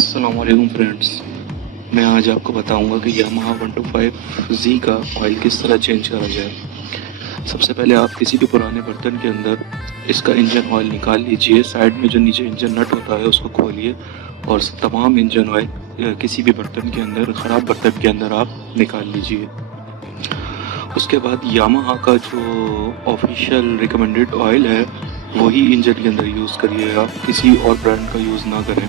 अस्सलामुअलैकुम फ्रेंड्स, मैं आज आपको बताऊंगा कि यामाहा 125Z का ऑयल किस तरह चेंज करा जाए। सबसे पहले आप किसी भी पुराने बर्तन के अंदर इसका इंजन ऑयल निकाल लीजिए। साइड में जो नीचे इंजन नट होता है उसको खोलिए और तमाम इंजन ऑयल किसी भी बर्तन के अंदर, ख़राब बर्तन के अंदर आप निकाल लीजिए। उसके बाद यामाहा का जो ऑफिशियल रिकमेंडेड ऑयल है वही इंजन के अंदर यूज़ करिए, आप किसी और ब्रांड का यूज़ ना करें।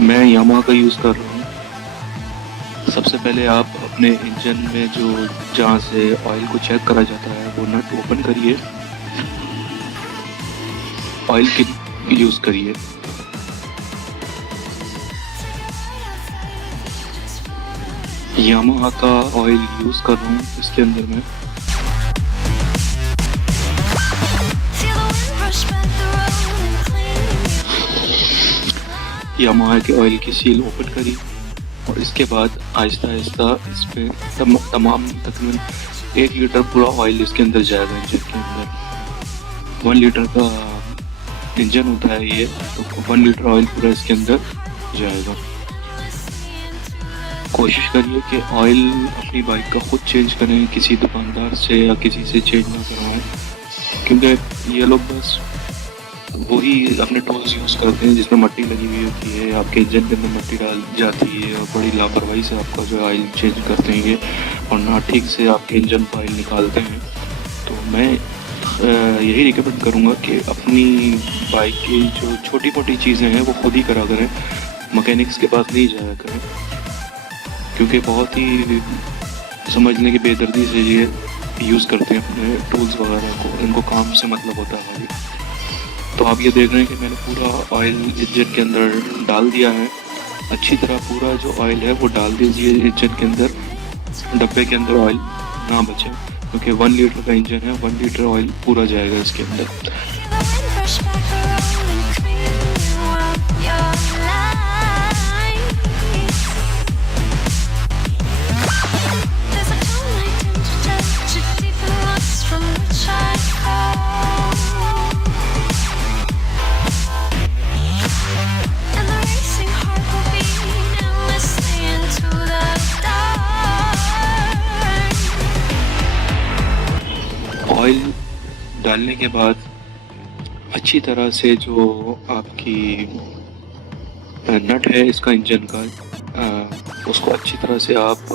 मैं यामाहा का यूज़ कर रहा हूँ। सबसे पहले आप अपने इंजन में जो जहाँ से ऑयल को चेक करा जाता है वो नट ओपन करिए, ऑयल की यूज़ करिए। यामाहा का ऑयल यूज़ कर रहा हूँ इसके अंदर मैं। यामाहा के ऑयल की सील ओपन करी और इसके बाद आहिस्ता आहिस्ता इस पर तमाम तकरीबन 1 लीटर पूरा ऑयल इसके अंदर जाएगा। इंजन के अंदर 1 लीटर का इंजन होता है ये, तो 1 लीटर ऑयल पूरा इसके अंदर जाएगा। कोशिश करिए कि ऑयल अपनी बाइक का खुद चेंज करें, किसी दुकानदार से या किसी से चेंज ना करवाएं, क्योंकि ये लोग बस वही अपने टूल्स यूज़ करते हैं जिसमें मट्टी लगी हुई होती है, आपके इंजन के अंदर मट्टी डाल जाती है और बड़ी लापरवाही से आपका जो ऑयल चेंज करते हैं ये, और ना ठीक से आपके इंजन का ऑयल निकालते हैं। तो मैं यही रिकमेंड करूँगा कि अपनी बाइक की जो छोटी मोटी चीज़ें हैं वो खुद ही करा करें, मैकेनिक्स के पास नहीं जाया करें, क्योंकि बहुत ही समझने की बेदर्दी से ये यूज़ करते हैं अपने टूल्स वगैरह को, इनको काम से मतलब होता है। तो आप ये देख रहे हैं कि मैंने पूरा ऑयल इंजन के अंदर डाल दिया है। अच्छी तरह पूरा जो ऑयल है वो डाल दीजिए इंजन के अंदर, डब्बे के अंदर ऑयल ना बचे, क्योंकि 1 लीटर का इंजन है, 1 लीटर ऑयल पूरा जाएगा इसके अंदर। ऑयल डालने के बाद अच्छी तरह से जो आपकी नट है इसका इंजन का, उसको अच्छी तरह से आप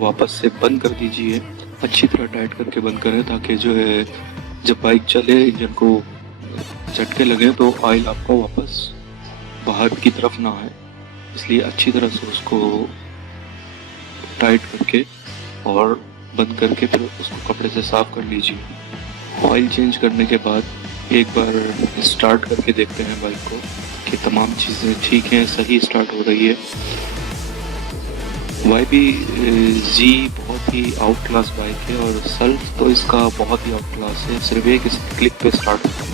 वापस से बंद कर दीजिए। अच्छी तरह टाइट करके बंद करें ताकि जो है जब बाइक चले इंजन को झटके लगे तो ऑयल आपका वापस बाहर की तरफ ना आए, इसलिए अच्छी तरह से उसको टाइट करके और बंद करके फिर उसको कपड़े से साफ कर लीजिए। ऑयल चेंज करने के बाद एक बार स्टार्ट करके देखते हैं बाइक को कि तमाम चीज़ें ठीक हैं, सही स्टार्ट हो रही है। YBZ बहुत ही आउट क्लास बाइक है और सेल्फ तो इसका बहुत ही आउट क्लास है, सिर्फ एक क्लिक पे स्टार्ट होता है।